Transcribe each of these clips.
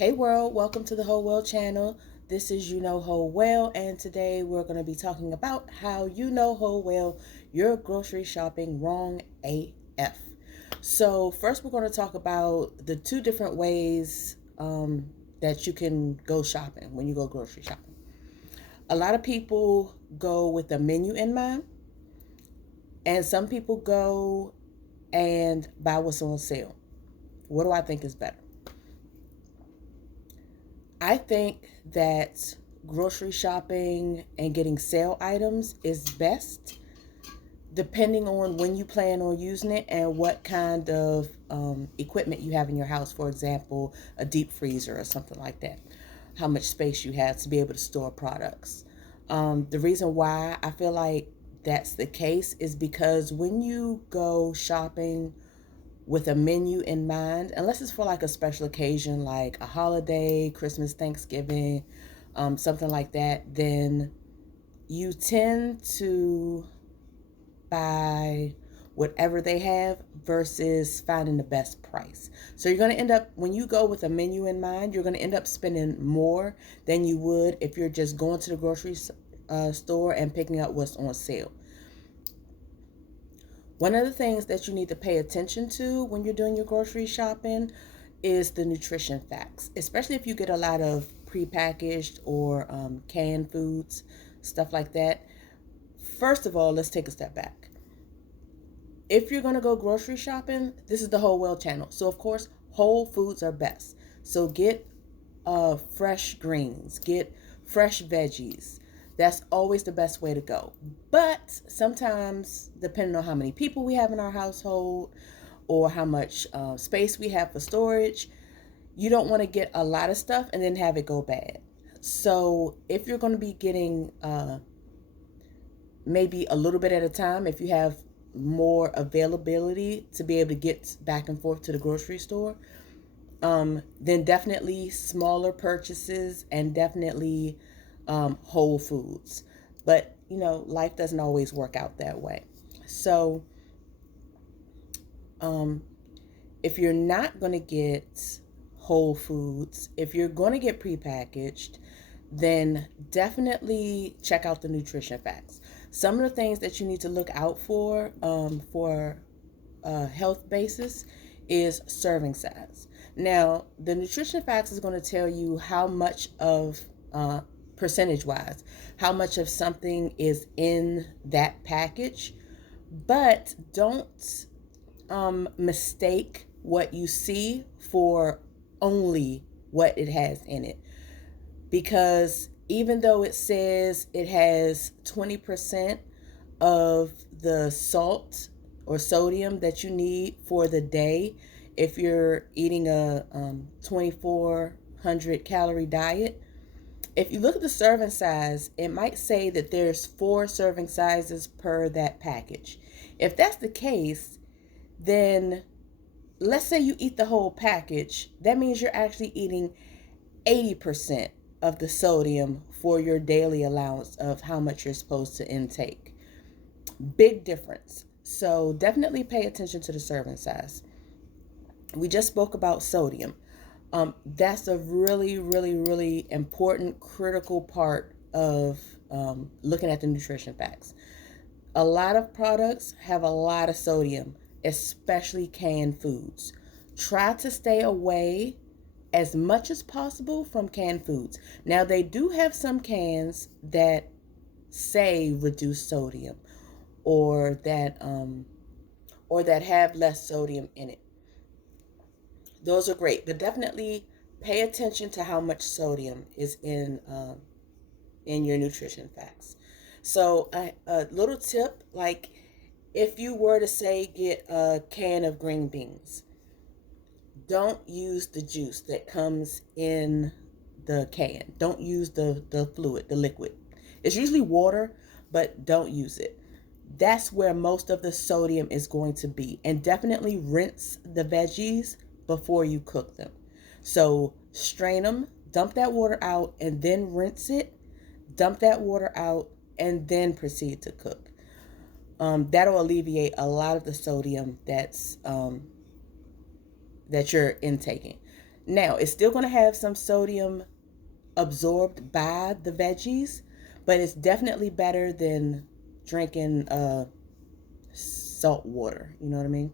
Hey world, welcome to the Whole Well channel. This is You Know Whole Well, and today we're going to be talking about how you know whole well you're grocery shopping wrong AF. So first we're going to talk about the two different ways that you can go shopping when you go grocery shopping. A lot of people go with a menu in mind, and some people go and buy what's on sale. What do I think is better? I think that grocery shopping and getting sale items is best depending on when you plan on using it and what kind of equipment you have in your house. For example, a deep freezer or something like that. How much space you have to be able to store products. The reason why I feel like that's the case is because when you go shopping with a menu in mind, unless it's for like a special occasion like a holiday, Christmas, Thanksgiving, something like that, then you tend to buy whatever they have versus finding the best price. So you're going to end up, when you go with a menu in mind, you're going to end up spending more than you would if you're just going to the grocery store and picking up what's on sale. One of the things that you need to pay attention to when you're doing your grocery shopping is the nutrition facts, especially if you get a lot of prepackaged or canned foods, stuff like that. First of all, let's take a step back. If you're going to go grocery shopping, this is the Whole Well channel. So, of course, whole foods are best. So, get fresh greens, get fresh veggies. That's always the best way to go. But sometimes, depending on how many people we have in our household or how much space we have for storage, you don't want to get a lot of stuff and then have it go bad. So if you're going to be getting maybe a little bit at a time, if you have more availability to be able to get back and forth to the grocery store, then definitely smaller purchases and definitely whole foods. But, life doesn't always work out that way. So, if you're not going to get whole foods, if you're going to get prepackaged, then definitely check out the nutrition facts. Some of the things that you need to look out for a health basis is serving size. Now, the nutrition facts is going to tell you how much of percentage wise, how much of something is in that package, but don't mistake what you see for only what it has in it. Because even though it says it has 20% of the salt or sodium that you need for the day, if you're eating a 2,400 calorie diet, if you look at the serving size, it might say that there's 4 serving sizes per that package. If that's the case, then let's say you eat the whole package. That means you're actually eating 80% of the sodium for your daily allowance of how much you're supposed to intake. Big difference. So definitely pay attention to the serving size. We just spoke about sodium. That's a really, really, really important, critical part of looking at the nutrition facts. A lot of products have a lot of sodium, especially canned foods. Try to stay away as much as possible from canned foods. Now, they do have some cans that say reduced sodium or that have less sodium in it. Those are great, but definitely pay attention to how much sodium is in your nutrition facts. So a little tip, like if you were to say get a can of green beans, don't use the juice that comes in the can. Don't use the fluid, the liquid. It's usually water, but don't use it. That's where most of the sodium is going to be. And definitely rinse the veggies before you cook them. So strain them, dump that water out, and then rinse it. Dump that water out, and then proceed to cook. That'll alleviate a lot of the sodium that you're intaking. Now, it's still going to have some sodium absorbed by the veggies, but it's definitely better than drinking salt water. You know what I mean?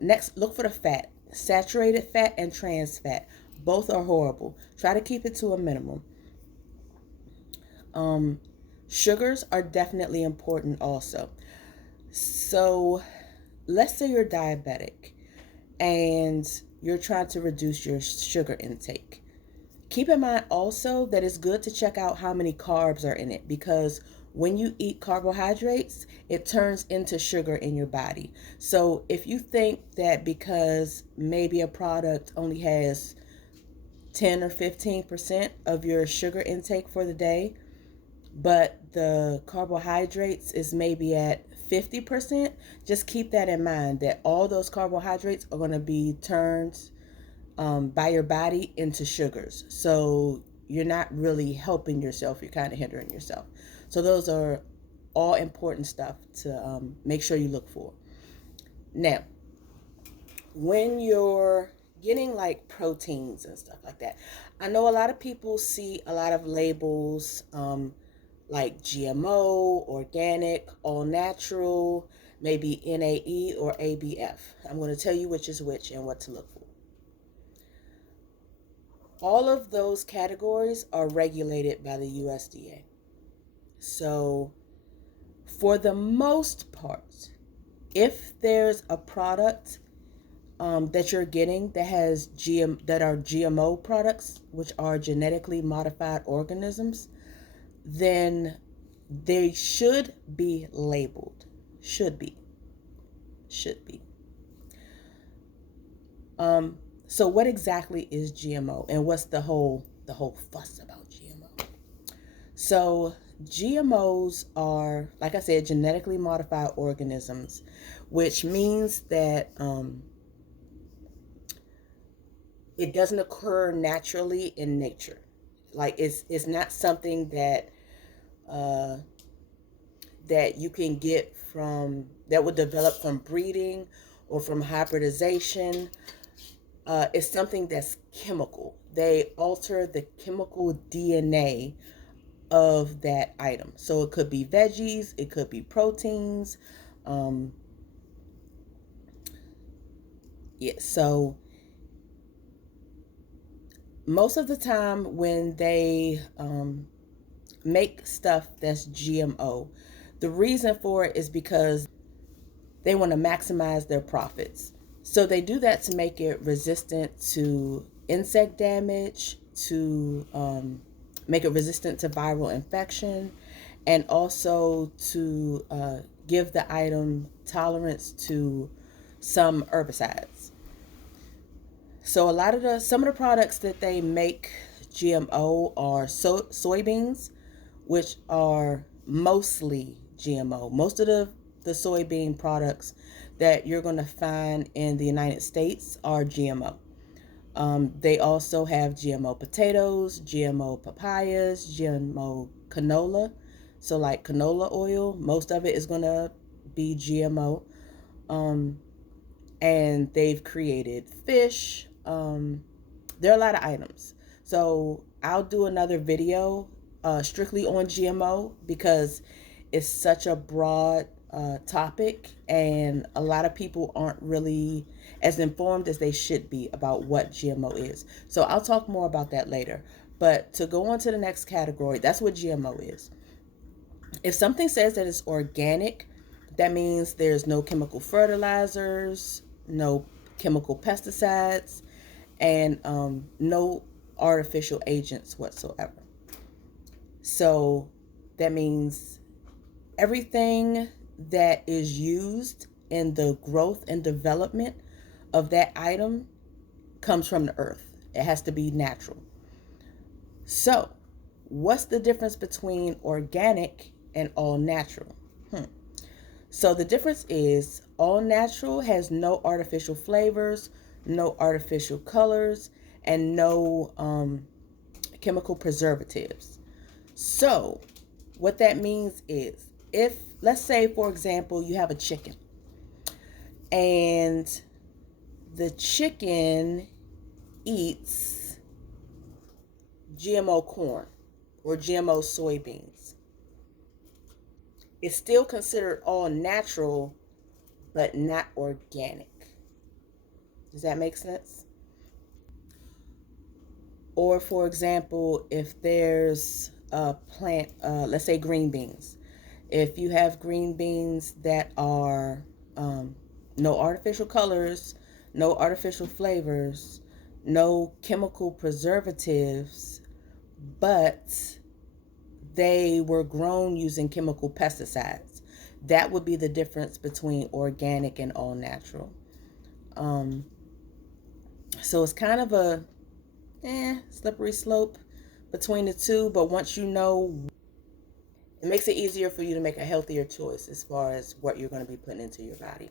Next, look for the fat. Saturated fat and trans fat. Both are horrible. Try to keep it to a minimum. Sugars are definitely important also. So let's say you're diabetic and you're trying to reduce your sugar intake. Keep in mind also that it's good to check out how many carbs are in it, because when you eat carbohydrates, it turns into sugar in your body. So if you think that because maybe a product only has 10 or 15% of your intake for the day, but the carbohydrates is maybe at 50%, just keep that in mind, that all those carbohydrates are going to be turned by your body into sugars. So you're not really helping yourself, you're kind of hindering yourself. So those are all important stuff to make sure you look for. Now, when you're getting like proteins and stuff like that, I know a lot of people see a lot of labels like GMO, organic, all natural, maybe NAE or ABF. I'm going to tell you which is which and what to look for. All of those categories are regulated by the USDA. So, for the most part, if there's a product that you're getting that has that are GMO products, which are genetically modified organisms, then they should be labeled. Should be. So what exactly is GMO, and what's the whole fuss about GMO? So GMOs are, like I said, genetically modified organisms, which means that it doesn't occur naturally in nature. Like it's not something that that you can get from, that would develop from breeding or from hybridization. It's something that's chemical. They alter the chemical DNA of that item. So it could be veggies, it could be proteins. Yeah, so most of the time when they make stuff that's GMO, the reason for it is because they want to maximize their profits. So they do that to make it resistant to insect damage, to make it resistant to viral infection, and also to give the item tolerance to some herbicides. So some of the products that they make GMO are soybeans, which are mostly GMO. Most of the soybean products that you're going to find in the United States are GMO. They also have GMO potatoes, GMO papayas, GMO canola. So like canola oil, most of it is going to be GMO. And they've created fish. There are a lot of items. So I'll do another video strictly on GMO, because it's such a broad topic, and a lot of people aren't really as informed as they should be about what GMO is. So I'll talk more about that later. But to go on to the next category, that's what GMO is. If something says that it's organic, that means there's no chemical fertilizers, no chemical pesticides, and no artificial agents whatsoever. So that means everything that is used in the growth and development of that item comes from the earth. It has to be natural. So, what's the difference between organic and all natural? So the difference is all natural has no artificial flavors, no artificial colors, and no chemical preservatives. So what that means is, if, let's say, for example, you have a chicken, and the chicken eats GMO corn or GMO soybeans, it's still considered all natural but not organic. Does that make sense? Or, for example, if there's a plant, let's say green beans, if you have green beans that are no artificial colors, no artificial flavors, no chemical preservatives, but they were grown using chemical pesticides, that would be the difference between organic and all natural. Um, so it's kind of a slippery slope between the two, but once you know, it makes it easier for you to make a healthier choice as far as what you're going to be putting into your body.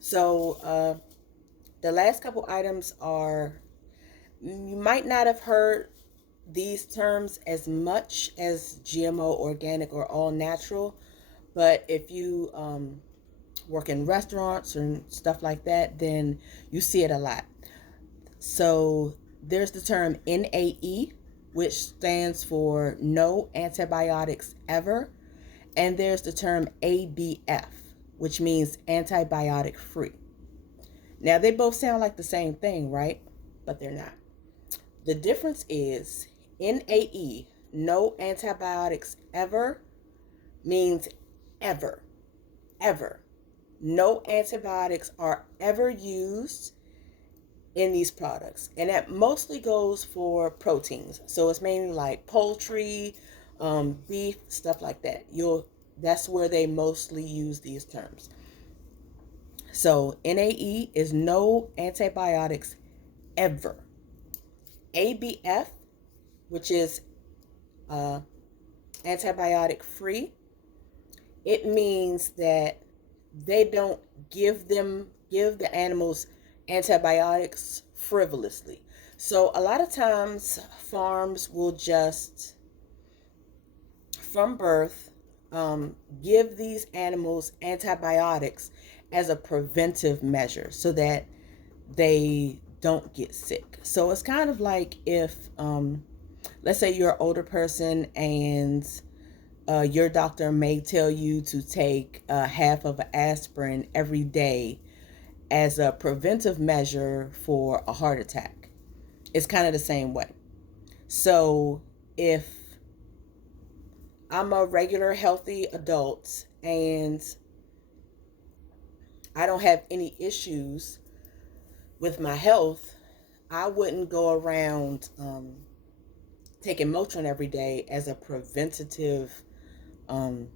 So the last couple items are, you might not have heard these terms as much as GMO, organic, or all natural, but if you work in restaurants and stuff like that, then you see it a lot. So there's the term NAE, which stands for no antibiotics ever. And there's the term ABF, which means antibiotic free. Now, they both sound like the same thing, right? But they're not. The difference is NAE, no antibiotics ever, means ever, ever. No antibiotics are ever used in these products, and that mostly goes for proteins. So it's mainly like poultry, beef, stuff like that. That's where they mostly use these terms. So NAE is no antibiotics ever. ABF, which is uh, antibiotic free, it means that they don't give the animals antibiotics frivolously. So a lot of times farms will just from birth give these animals antibiotics as a preventive measure so that they don't get sick. So it's kind of like if let's say you're an older person and your doctor may tell you to take half of an aspirin every day as a preventive measure for a heart attack. It's kind of the same way. So if I'm a regular healthy adult and I don't have any issues with my health, I wouldn't go around taking Motrin every day as a preventative um,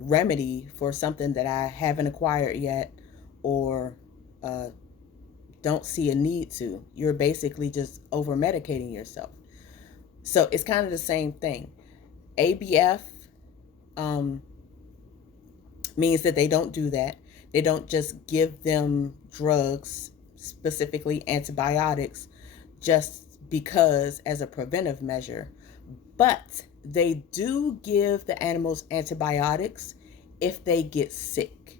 remedy for something that I haven't acquired yet or uh, don't see a need to. You're basically just over medicating yourself. So it's kind of the same thing. ABF um, means that they don't do that. They don't just give them drugs, specifically antibiotics, just because as a preventive measure. But they do give the animals antibiotics if they get sick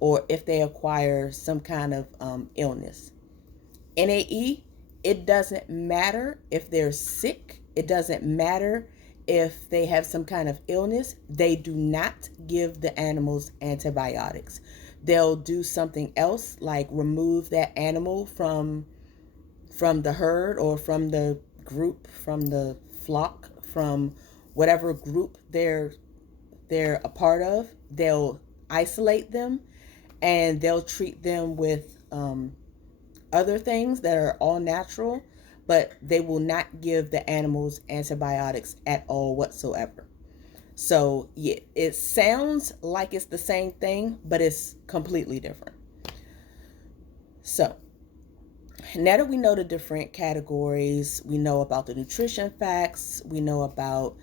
or if they acquire some kind of illness. NAE, it doesn't matter if they're sick. It doesn't matter if they have some kind of illness. They do not give the animals antibiotics. They'll do something else like remove that animal from the herd or from the group, from the flock, from whatever group they're a part of. They'll isolate them and they'll treat them with other things that are all natural, but they will not give the animals antibiotics at all whatsoever. So yeah, it sounds like it's the same thing, but it's completely different. So now that we know the different categories, we know about the nutrition facts, we know about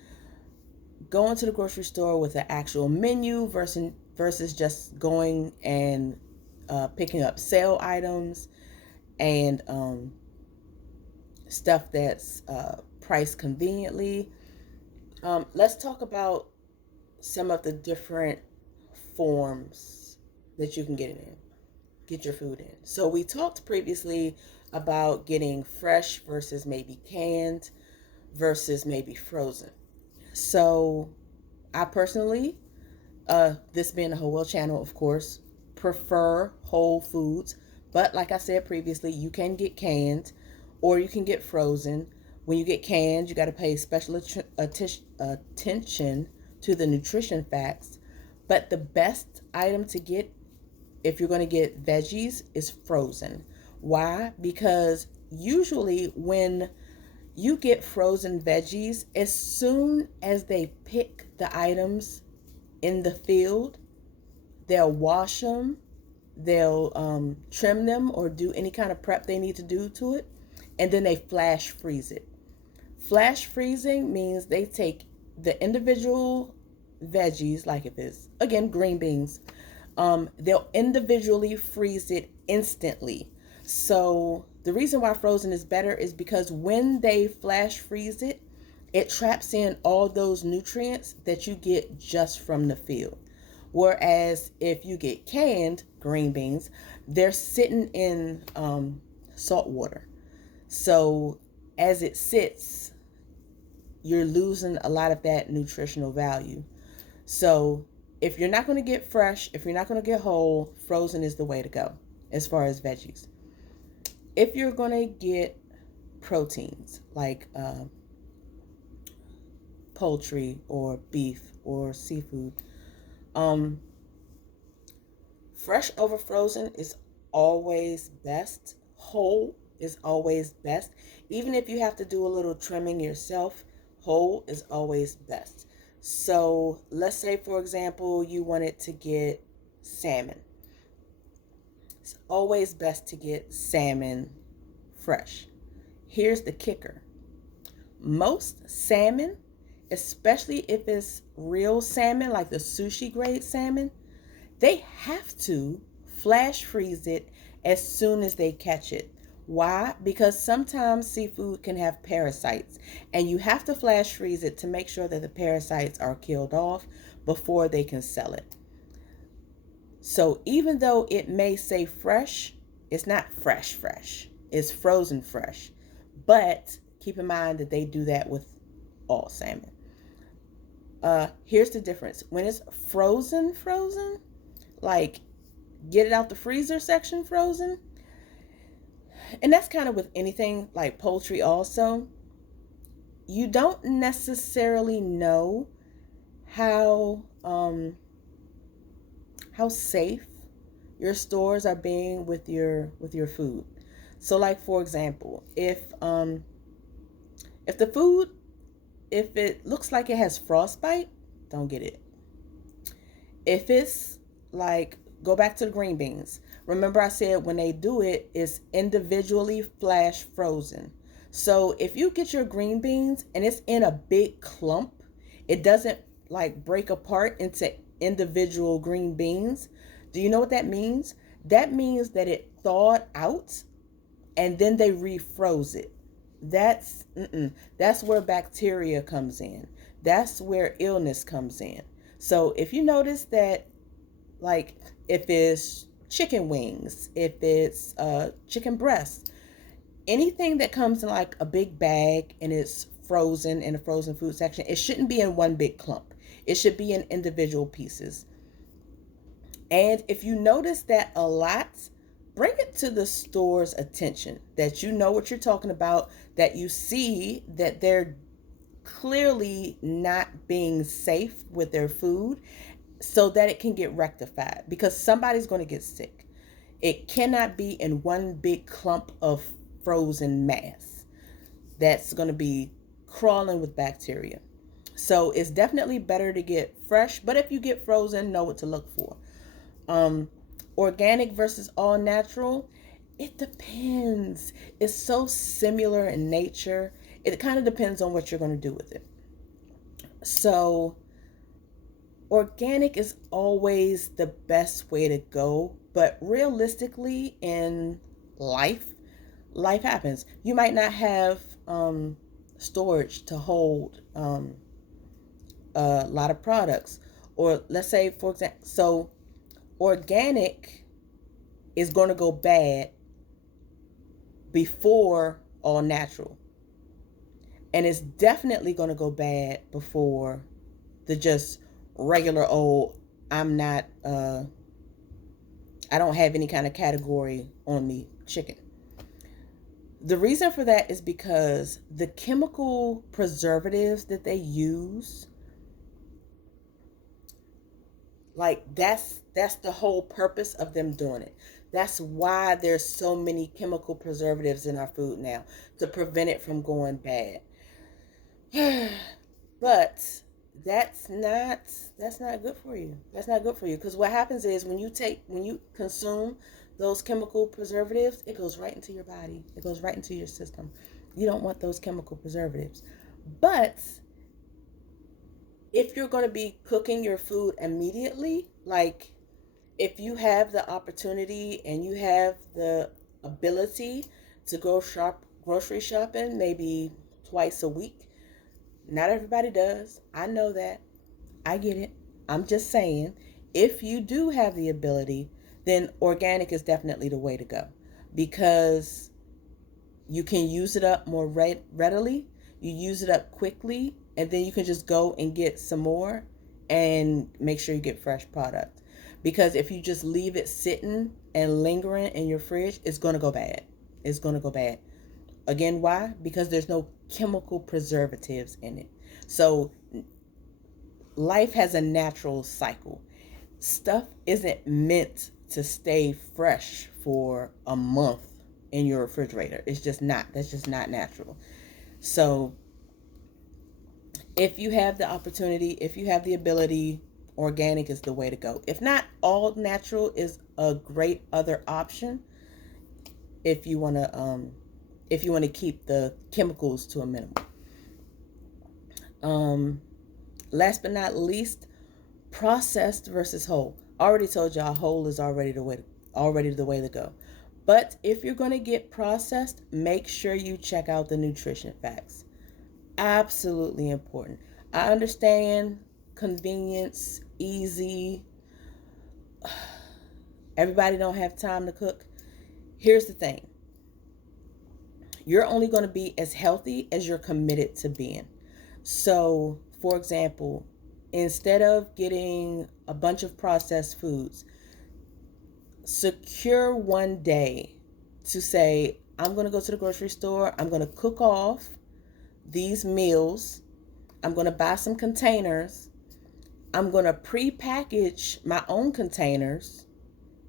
going to the grocery store with an actual menu versus just going and picking up sale items and stuff that's priced conveniently. Let's talk about some of the different forms that you can get your food in. So we talked previously about getting fresh versus maybe canned versus maybe frozen. So I personally, this being a whole channel, of course, prefer whole foods. But like I said previously, you can get canned or you can get frozen. When you get canned, you got to pay special attention to the nutrition facts. But the best item to get if you're going to get veggies is frozen. Why? Because usually when you get frozen veggies, as soon as they pick the items in the field, they'll wash them, they'll trim them or do any kind of prep they need to do to it, and then they flash freeze it. Flash freezing means they take the individual veggies, like if it's, again, green beans, they'll individually freeze it instantly. So the reason why frozen is better is because when they flash freeze it, it traps in all those nutrients that you get just from the field. Whereas if you get canned green beans, they're sitting in salt water. So as it sits, you're losing a lot of that nutritional value. So if you're not going to get fresh, if you're not going to get whole, frozen is the way to go as far as veggies. If you're going to get proteins like poultry or beef or seafood, fresh over frozen is always best. Whole is always best. Even if you have to do a little trimming yourself, whole is always best. So let's say, for example, you wanted to get salmon. It's always best to get salmon fresh. Here's the kicker. Most salmon, especially if it's real salmon, like the sushi grade salmon, they have to flash freeze it as soon as they catch it. Why? Because sometimes seafood can have parasites, and you have to flash freeze it to make sure that the parasites are killed off before they can sell it. So even though it may say fresh, it's not fresh fresh. It's frozen fresh. But keep in mind that they do that with all salmon. Here's the difference. When it's frozen, like get it out the freezer section frozen, and that's kind of with anything like poultry also, you don't necessarily know how safe your stores are being with your food. So like, for example, if the food, if it looks like it has frostbite, don't get it. If it's like, go back to the green beans. Remember I said when they do it, it's individually flash frozen. So if you get your green beans and it's in a big clump, it doesn't like break apart into individual green beans. Do you know what that means? That means that it thawed out and then they refroze it. That's where bacteria comes in. That's where illness comes in. So if you notice that, like if it's chicken wings, if it's chicken breast, anything that comes in like a big bag and it's frozen in a frozen food section, it shouldn't be in one big clump. It should be in individual pieces. And if you notice that a lot, bring it to the store's attention that you know what you're talking about, that you see that they're clearly not being safe with their food, so that it can get rectified, because somebody's going to get sick. It cannot be in one big clump of frozen mass that's going to be crawling with bacteria. So it's definitely better to get fresh, but if you get frozen, know what to look for. Organic versus all natural, it depends. It's so similar in nature. It kind of depends on what you're going to do with it. So organic is always the best way to go, but realistically in life happens. You might not have storage to hold a lot of products, or let's say, for example, so organic is going to go bad before all natural. And it's definitely going to go bad before the just regular old, I'm not, I don't have any kind of category on me chicken. The reason for that is because the chemical preservatives that they use, like that's the whole purpose of them doing it. That's why there's so many chemical preservatives in our food now, to prevent it from going bad. But that's not that's not good for you. That's not good for you, because what happens is when you consume those chemical preservatives, it goes right into your body. It goes right into your system. You don't want those chemical preservatives. But if you're going to be cooking your food immediately, like if you have the opportunity and you have the ability to go grocery shopping maybe twice a week, not everybody does. I know that. I get it. I'm just saying, if you do have the ability, then organic is definitely the way to go, because you can use it up more readily. You use it up quickly, and then you can just go and get some more and make sure you get fresh product. Because if you just leave it sitting and lingering in your fridge, it's going to go bad. It's going to go bad. Again, why? Because there's no chemical preservatives in it. So life has a natural cycle. Stuff isn't meant to stay fresh for a month in your refrigerator. It's just not. That's just not natural. So if you have the opportunity, if you have the ability, organic is the way to go. If not, all natural is a great other option if you want to keep the chemicals to a minimum. Last but not least, processed versus whole. Already told y'all whole is already the way to go. But if you're going to get processed, make sure you check out the nutrition facts. Absolutely important. I understand convenience, easy. Everybody don't have time to cook. Here's the thing. You're only going to be as healthy as you're committed to being. So, for example, instead of getting a bunch of processed foods, secure one day to say, I'm going to go to the grocery store. I'm going to cook off these meals. I'm going to buy some containers. I'm going to pre-package my own containers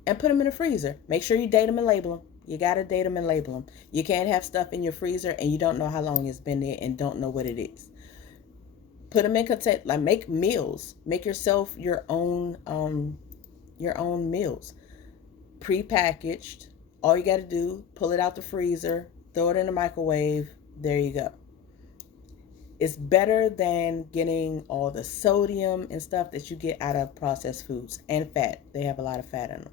and put them in the freezer. Make sure you date them and label them. You got to date them and label them. You can't have stuff in your freezer and you don't know how long it's been there and don't know what it is. Put them in container, like make meals. Make yourself your own meals. Pre-packaged. All you got to do, pull it out the freezer, throw it in the microwave. There you go. It's better than getting all the sodium and stuff that you get out of processed foods, and fat. They have a lot of fat in them.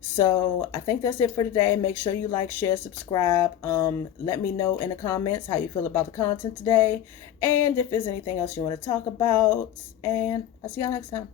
So I think that's it for today. Make sure you like, share, subscribe. Let me know in the comments how you feel about the content today, and if there's anything else you want to talk about. And I'll see y'all next time.